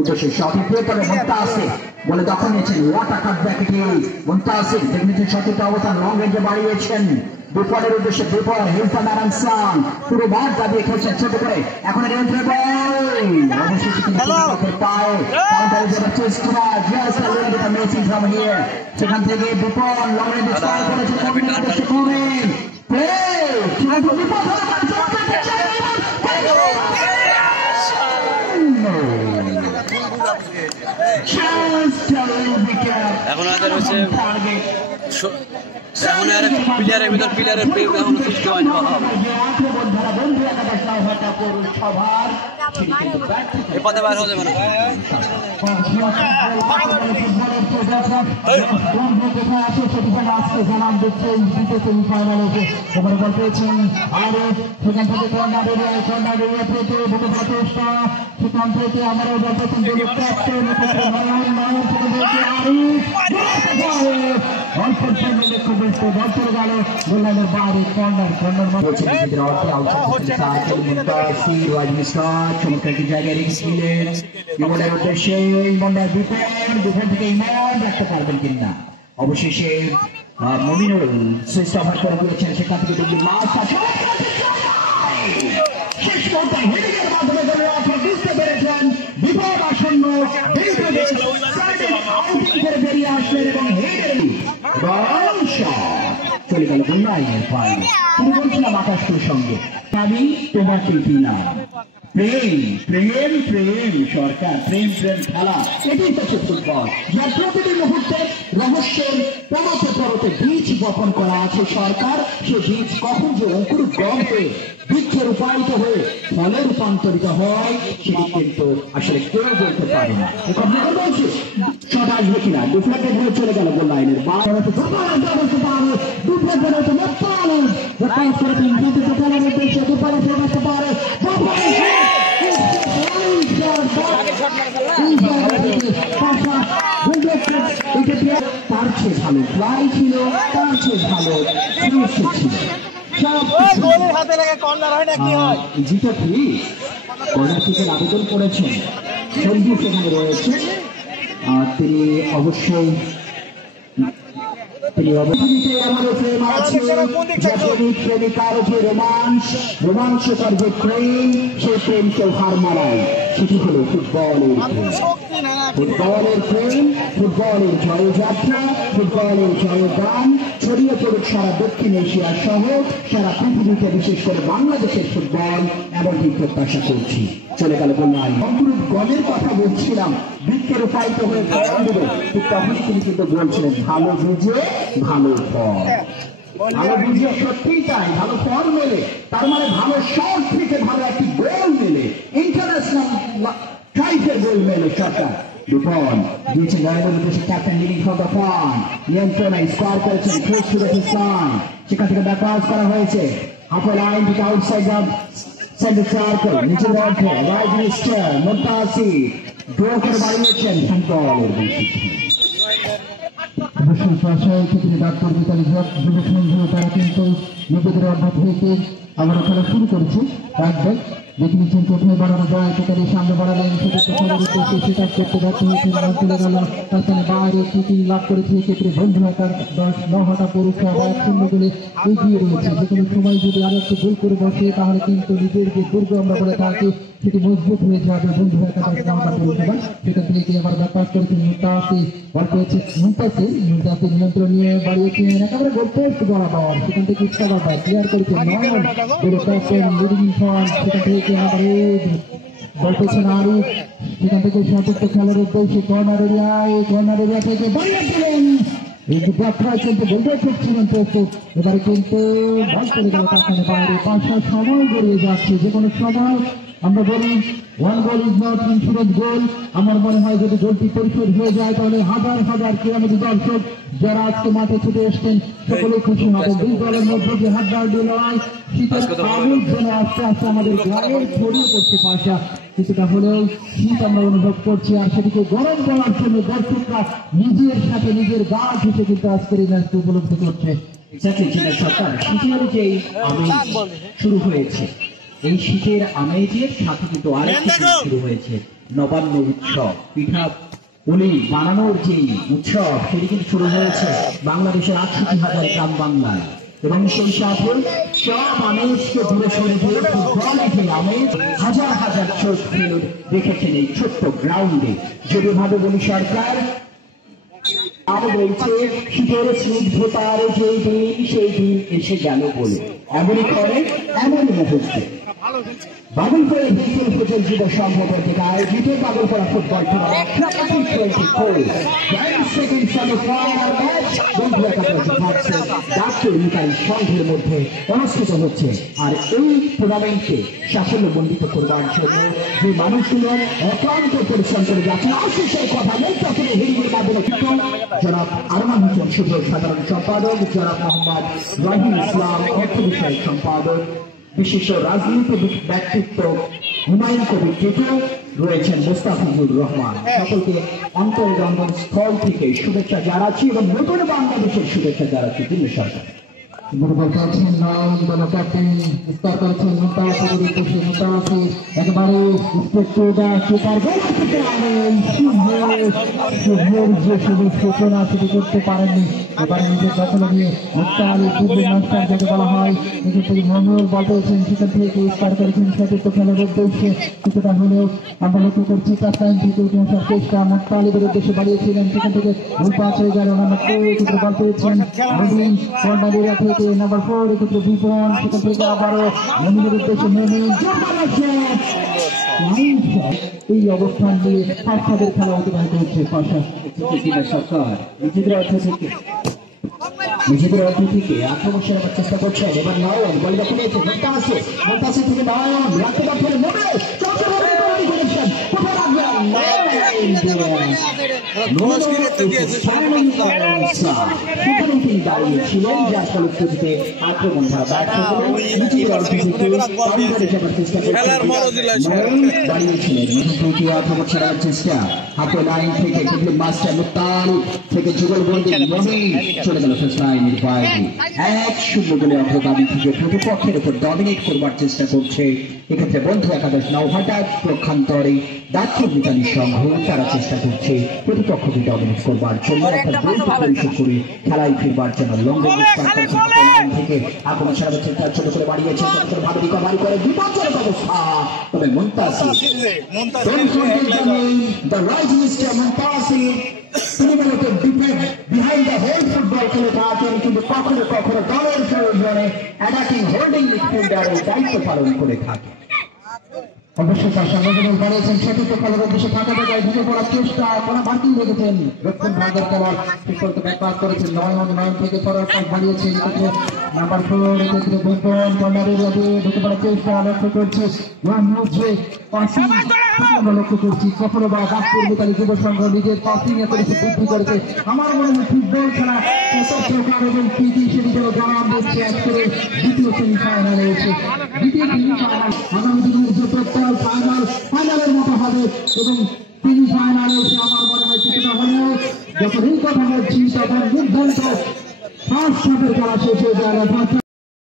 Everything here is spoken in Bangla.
উদ্দেশ্যে শটে প্লে করে মুনতাসির বলে দখল নিয়েছেন। Water cut back it is Muntasir দেখেছেন সঠিক অবস্থান লং রেঞ্জে বাড়িয়েছেন বিপদের উদ্দেশ্যে বিপদ হিলফা নারায়ণ পুরো মাঠ দাবিয়ে খেলছেন ছোট করে এখন রেঞ্জে বল অবশেষে পায় কাউন্টারে যাবে চেষ্টা just a little bit amazing from here সেখান থেকে বিপদ লং রেঞ্জে স্কোর করেছে কর্নার উদ্দেশ্যে মুমিন প্লে কিন্তু বিপদ হলো এখন আমাদের হচ্ছে এখন আর প্লেয়ারের ভিতর প্লেয়ারের প্রেম এখন সৃষ্টি হয়নি এ পথে বার হয়ে যাবে না অবশেষে মুমিনুল সুইচ অফার করে দিয়েছেন সেখান থেকে শেষ পর্যায়ে হেডিংয়ের মাধ্যমে বুঝতে পেরেছেন বিপদ আসন্ন করে বেরিয়ে আসলেন এবং চলে গেল বন্যায়ের পায়ে তুমি বলছিলাম আকাশের সঙ্গে আমি তোমাকে কিনা প্রেম প্রেম প্রেম সরকার প্রেম প্রেম খেলা এটাই হচ্ছে ফুটবল যার প্রতিটি মুহূর্তে রহস্যের পরতে পরতে বীজ বপন করা আছে সরকার সে বীজ কখন যে অঙ্কুর গর্ভে বৃক্ষে রূপায়িত হয়ে ফলে রূপান্তরিত হয় সেটি কিন্তু আসলে কেউ বলতে পারে না বলছি শট আসবে কিনা দুফ্ল্যাটে ধরে চলে গেল গোল লাইনের তার চেয়ে ভালো ফ্লাই ছিল তার চেয়ে ভালো ছিল জিতো কি কর্নার কিকের আবেদন করেছেন সঞ্জীব সেখানে রয়েছে তিনি অবশ্যই রোমাঞ্চকর যে প্রেম সেই প্রেমকেও হার মানায় সেটি হলো ফুটবলের প্রেম ফুটবলের জয়যাত্রা ফুটবলের জয়গান ছড়িয়ে পড়ুক সারা দক্ষিণ এশিয়া সহ সারা পৃথিবীতে বিশেষ করে বাংলাদেশের ফুটবল এমনটি প্রত্যাশা করছি চলে গেল বললাম অপরূপ গণের কথা বলছিলাম বৃক্ষের রূপায়িত হয়ে তখনই তিনি কিন্তু বলছিলেন ভালো বীজে ভালো ফল ভালো বীজে সত্যিই তাই ভালো ফল মেলে তার মানে ভালো শট থেকে ভালো একটি গোল মেলে ইন্টারন্যাশনাল টাইপের গোল মেলে সরকার বিপদ দিয়েছেন রয়্যাল উদ্দেশ্যে captain living for the fun নিয়ন্ত্রণে স্কোর করেছেন ক্লোজ টু দ্য সাইড সেখান থেকে ব্যাকআউট করা হয়েছে হাফ লাইন থেকে আউটসাইড অফ সেন্টার সার্কেল নিচে রাখে রাইট মিস্টার মুনতাসির ড্র করে বাড়িয়েছেন ফুটবলের অবশ্যই পাশায় থেকে ডাক্তার মিতালি যুব সংঘ তারা কিন্তু নিজেদের অর্ধ থেকে আবার খেলা শুরু করেছে রাখবেন দেখে নিচ্ছেন প্রথমে বাড়ানো যায় সেখানে সামনে বাড়ালেন সেক্ষেত্রে সেটা করতে ব্যর্থ হয়েছে চলে গেল তার বাইরে কিকিং লাভ করেছে সেক্ষেত্রে বন্ধু হাতার 10-9 পুরুষরা 1-0 গোলে এগিয়ে রয়েছে যে কোনো সময় যদি আরো একটু ভুল করে বসে তাহলে কিন্তু নিজের যে দুর্গ আমরা বলে থাকি সেটি মজবুত হয়ে যাবে বন্ধু হাতার 10-9 পুরুষরা সেটা থেকে আবার ব্যাপার করেছে মুনতাসির বল পেয়েছে মুনতাসির নিয়ন্ত্রণ নিয়ে বাড়িয়েছেন একেবারে গোল পোস্ট বরাবর সেখান থেকে ইচ্ছা বাবা ক্লিয়ার করেছে নয়ন গোলে ক্যাপ্টেন লিভিং ফন সেখান থেকে বল পেয়েছেন আরু সেখান থেকে সতীর্থ খেলার উদ্দেশ্যে কর্নার এরিয়া থেকে বাড়িয়ে দিলেন এবারে কিন্তু বল চলে গেল তার বাইরে 5 সময় গড়িয়ে যাচ্ছে যে কোনো সময় আমরা বলি one goal is not insurance goal. আমার মনে হয় যদি গোলটি পরিশোধ হয়ে যায় তাহলে হাজার হাজার ক্রীড়ামোদী দর্শক যারা আজকে মাঠে ছুটে এসছেন সকলে খুশি হবে। দুই দলের মধ্যে যে হাড্ডাহাড্ডি লড়াই, শীতের আগুন যেন আস্তে আস্তে আমাদের গায়ে ছড়িয়ে পড়ছে পাশা, কিছুটা হলেও শীত আমরা অনুভব করছি। আর সেটিকে গরম করার জন্য দর্শকরা নিজের সাথে নিজের গা ঘুষে কিন্তু আজকের এই ম্যাচটি উপলব্ধি করছে। সরকার শীতের যে আমেজ শুরু হয়েছে, এই শীতের আমেজের সাথে কিন্তু আরেকটি শুরু হয়েছে নবান্ন উৎসব। পিঠা পুলি বানানোর যে উৎসব সেটি কিন্তু শুরু হয়েছে বাংলাদেশের ৬৮,০০০ গ্রাম বাংলায়, এবং সেই সাথে সব আমেজকে দূরে সরে দিয়ে ফুটবলের যে আমেজ হাজার হাজার চোখ ফেরত রেখেছেন এই ছোট্ট গ্রাউন্ডে। যদি ভাবে বলি সরকার আরো বলছে শীতের স্নিগ্ধতার যে দিন সেই দিন এসে গেল বলে, এমনই করে এমনই মুহূর্তে বাগলপুরে বিপুল প্রচার যুব সংঘের থেকে আয়োজিত বাগলপুরা ফুটবল সংঘের মধ্যে অনুষ্ঠিত হচ্ছে। আর এই টুর্নামেন্টকে সাফল্য মণ্ডিত করবার জন্য যে মানুষগুলো অক্লান্ত পরিশ্রম করে যাচ্ছে, আশিসের কথা মন্ত্রী হিন্দির মাধ্যমে জনাব আরমান হোসেন শুভ সাধারণ সম্পাদক, জনাব মোহাম্মদ রাহিম ইসলাম অর্থ বিষয়ক সম্পাদক, বিশিষ্ট রাজনীতিবিদ ব্যক্তিত্ব হুমায়ুন কবির টিটু, রয়েছেন মুস্তাফিজুর রহমান। সকলকে অন্তরঙ্গন স্থল থেকে শুভেচ্ছা জানাচ্ছি এবং নতুন বাংলাদেশের শুভেচ্ছা জানাচ্ছি। দিল্লি সরকার একেবারে সূচনা সেটি করতে পারেননি। এবারে নিজের দখল নিয়ে মাস্টার যাকে বলা হয় এক্ষেত্রে মমিউল বল পেয়েছেন, সেখান থেকে স্টার করেছেন সতীর্থ খেলার উদ্দেশ্যে। কিছুটা হলেও আমরা লক্ষ্য করছি কাটলাইন থেকে উঠে চেষ্টা মোত্তালিবের উদ্দেশ্যে বাড়িয়েছিলেন, সেখান থেকে ভুল পাস হয়ে গেল। নাম্বার 2 এক্ষেত্রে বল পেয়েছেন নবীন, কর্নার এরিয়া থেকে নাম্বার 4 এক্ষেত্রে বিপন, সেখান থেকে আবারও মমিউলের উদ্দেশ্যে নবীন। এই অবস্থান নিয়ে পাঁচদের খেলা অতিবাহিত হচ্ছে পাশা সরকার নিজেদের অর্থ থেকে আক্রমণ সেরাবার চেষ্টা করছেন। এবার নয়ন বল দখল নিয়েছে, মোন্তাসির থেকে নয়ন রাখতে পারছেন তিনি দাঁড়িয়েছিলেন, যার ফলশ্রুতিতে আক্রমণ দাঁড়িয়েছিলেন। তৃতীয় আক্রমণ ছাড়ার চেষ্টা হাতে লাইন থেকে মাস্টার মুত্তাল থেকে যুগলবন্দি চলে গেল শেষ লাইনের বাইরে। ১-০ বলে অগ্রগামী থেকে প্রতিপক্ষের উপর ডমিনেট করবার চেষ্টা করছে এক্ষেত্রে বন্ধু একাদশ নৌহাটা পক্ষান্তরে দাক্ষিণ মিতালি সংঘ। তারা চেষ্টা করছে প্রতিপক্ষকে ডমিনেট করবার জন্য, একটা দ্রুত পরিশোধ করে খেলায় ফিরবার জন্য। লং লাইন থেকে আক্রমণ সারাবার চেষ্টা ছোট করে বাড়িয়েছে, ভালো রিকভারি করে বিপজ্জনক অবস্থা। তবে মুন্তাসির তিনি মূলত বিহাইন্ড দ্য হোল ফুটবল খেলে থাকেন, কিন্তু কখনো কখনো দলের প্রয়োজনে অ্যাটাকিং হোল্ডিং মিডফিল্ডারের দায়িত্ব পালন করে থাকে। অবশ্যই তার সঙ্গে বাড়িয়েছেন সতীর্থ খেলার উদ্দেশ্যে ফাঁকা জায়গায় ঢুকে পড়ার চেষ্টা করা বাতিল রেখেছেন। দক্ষিণ ভারতের খেলার শিক্ষককে ব্যাকপাস করেছেন, নয়ন থেকে ফরওয়ার্ড পাস বাড়িয়েছেন এক্ষেত্রে নাম্বার 4 এক্ষেত্রে বেতন কর্নার এরিয়া দিয়ে ঢুকে পড়ার চেষ্টা লক্ষ্য করছে। আমরা লক্ষ্য করছি কখনো বা দাসপুর মিতালি যুব সংঘ নিজের পাসিং এ করেছে, বৃদ্ধি করেছে। আমার মনে হয় ফুটবল খেলা কত প্রকার এবং প্রীতি সেটি যেন জানান দিচ্ছে আজকের দ্বিতীয় সেমিফাইনালে এসে। দ্বিতীয় সেমিফাইনাল আগামী দিনের যে প্রত্যয় ফাইনালের মতো হবে এবং সেমিফাইনালে এসে আমার মনে হয় কিছুটা হলেও যখন এই কথা বলছি তখন দুর্দান্ত ফার্স্ট হাফের খেলা শেষ হয়ে যায়।